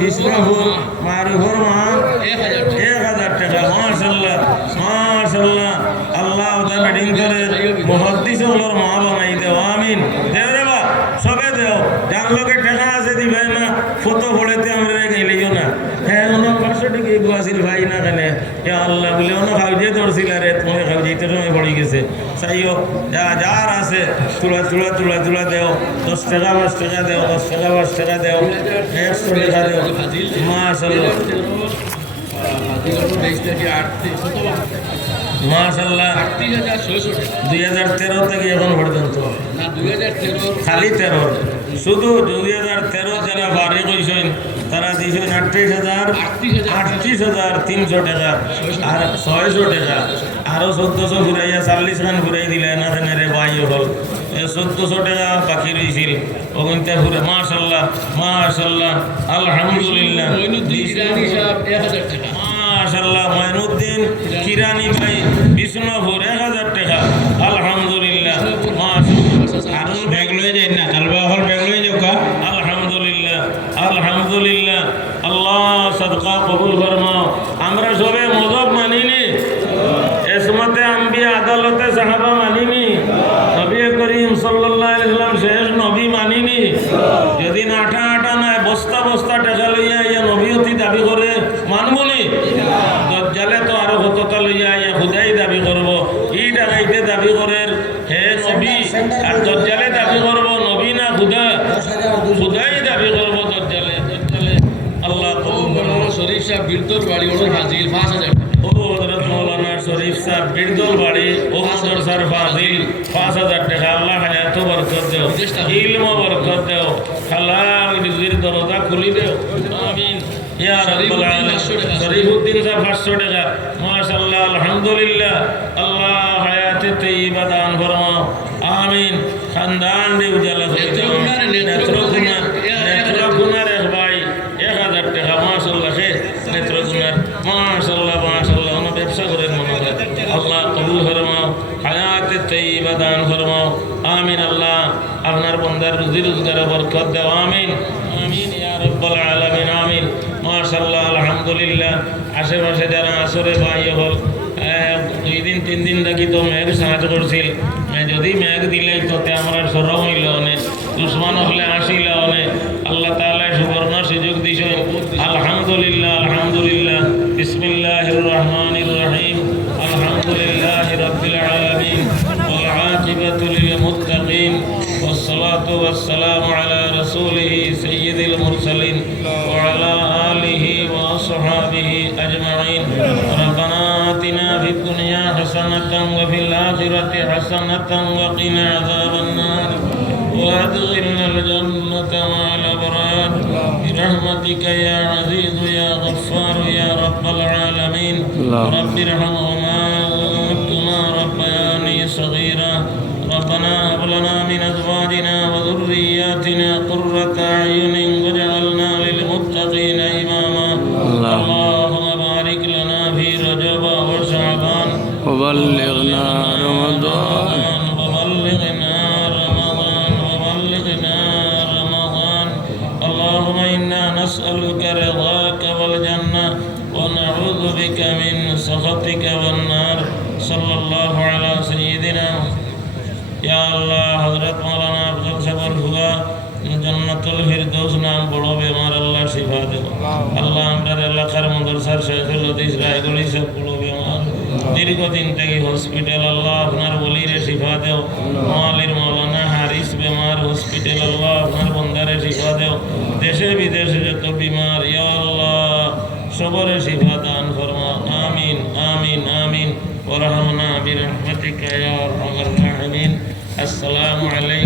বিষ্ণুপুর মারুফর মা 1000 টাকা। মাশাআল্লাহ মাশাআল্লাহ, আল্লাহ ওদের মিটিং করে মুহাদ্দিস হলোর মা বানাই দেও। আমিন। দেও রে বা সবে দেও, যার লোকে টাকা আছে দিবে না ফটো পড়েতে আমরা গেলেও না। হ্যাঁ ওনার 500 টাকা গুয়াছিল ভাই না কেন আল্লাহ বলে ওনা খাওয়াইতে ধরছিল রে, তোমাকে খাওয়াইতে সময় পড়ে গেছে। চাইও যার আছে তুলা তুলা তুলা তুলা দেও, 10 টাকা 5 টাকা দেও, 10 টাকা 5 টাকা দেও, 100 টাকা দেও। মাশাআল্লাহ মাশাআল্লাহ। 2013 থেকে এখন পর্যন্ত খালি 13, শুধু 2013 যারা বাড়ি কইছেন তারা দিয়েছেন 38,300 টাকা আর 600 টাকা, আরো 1400 ঘুরাইয়া 40 খান ঘুরাই দিলে না রে ভাই হল 1400 টাকা বাকি রয়েছিল ওখানটা ঘুরে। মাশাআল্লাহ মাশাআল্লাহ আলহামদুলিল্লাহ। মাশাআল্লাহ মঈনুদ্দিন কিরানি ভাই বিষ্ণুপুর 1000 টাকা। আলহামদুলিল্লাহ মাশাআল্লাহ। আর ব্যাগ লয়ে যাই না, কালবা হল ব্যাগ লয়ে যাও কা। আলহামদুলিল্লাহ আলহামদুলিল্লাহ। আল্লাহ সদকা কবুল ফরমাও। আমরা সবে মযহব মানিনি, ইসমতে আম্বিয়া আদালতে সাহাবা মানিনি, নবী করিম সাল্লাল্লাহু আলাইহি ওয়াসাল্লাম শেষ নবী মানিনি। যদি আটা আটা না বস্তা বস্তা টাকা লইয়া ইয়া নবীয়তি দাবি করে মানবনি? দজ্জালে তো আরো কতটা লইয়া ইয়া খুদাই দাবি করব, ই ডাকাইতে দাবি করে হে নবী, আর দজ্জালে দাবি করব নবী না খুদা, খুদাই দাবি করব দজ্জালে। দজ্জালে আল্লাহ কবুল করুন। শরীফ সাহেব বিরদর বাড়ি ওর হাজির 5000 ও হযরত মাওলানা শরীফ সাহেব বিরদর বাড়ি ও মাদ্রাসার ফাজিল 5000 টাকা। আল্লাহ হায়াত বরকত দেও, ইলম বরকত দেও, হালাল রিজিকের দরজা খুলি দেও। আমিন ইয়া রাব্বাল আলামিন। শরীফউদ্দিন সাহেব 500 টাকা। মাশাআল্লাহ আলহামদুলিল্লাহ। আল্লাহ হায়াতে তৈয়বা দান ফরমাও। আমিন। খানদান দে উজালা করে দাও। নেত্রকোনার এক ভাই 1000 টাকা। মাশাআল্লাহ হে নেত্রকোনার। মাশাআল্লাহ মাশাআল্লাহ। ওনা ব্যবসা করেন মনে হয়। আল্লাহ কবুল ফরমাও, হায়াতে তৈয়বা দান ফরমাও। আমিন। আল্লাহ আপনার বান্দার রুজি রোজগারে বরকত দাও। আমিন আমিন ইয়া রাব্বাল আলামিন। আমিন। মাশাআল্লাহ আলহামদুলিল্লাহ। আশেপাশে যারা আসরে ভাই হল 2 দিন 3 দিন থাকি তো মেঘ সাহায্য করছিল, যদি মেঘ দিলে তোতে আমার সরম হইল অনেক, দুশ্মন হলে আসিল অনেক। আল্লাহ তাআলা সুবর্ণ সুযোগ দিছেন। আলহামদুলিল্লাহ আলহামদুলিল্লাহ। বিসমিল্লাহির রহমানির রহিম। আলহামদুলিল্লাহি রাব্বিল আলামিন ওয়াল আকিবাতু লিল মুত্তাকিন والصلاة والسلام على رسوله سيد المرسلين وعلى آله وأصحابه أجمعين. ربنا آتنا في الدنيا حسنة وفي الآخرة حسنة وقنا عذاب النار وأدخلنا الجنة مع الأبرار برحمتك يا عزيز يا غفار يا رب العالمين. رب ارحمهما كما ربياني صغيرا. ربنا هب لنا من أزواجنا وذرياتنا قرة أعين واجعلنا للمتقين إماما. اللهم بارك لنا في رجب وشعبان وبلغنا رمضان وبلغنا رمضان. اللهم إنا نسألك رضاك والجنة ونعوذ بك من سخطك والنار. صلى الله على سيدنا या अल्लाह हजरत मौलाना अफजल सबर हुआ जन्नतुल फिरदौस नाम बड़ो बेमार अल्लाह शिफा दे। अल्लाह हमरा एलाकार मदरसार शेखुल हदीस रायगढ़ी सब बड़ो बेमार दीर्घदिन থেকে হসপিটাল আল্লাহ আপনার ওলিরে শিফা দেও। মালির মৌলানা হারিস বেমার হসপিটাল আল্লাহ আপনার বন্দারে শিফা দেও। দেশে বিদেশে যত বিমার ইয়া আল্লাহ সবরে শিফা দান ফরমাও। আমিন আমিন আমিন। ওয়া রাহমানা বিরহমাতিকা ইয়া আরহামার রাহিমিন। আসসালামু আলাইকুম।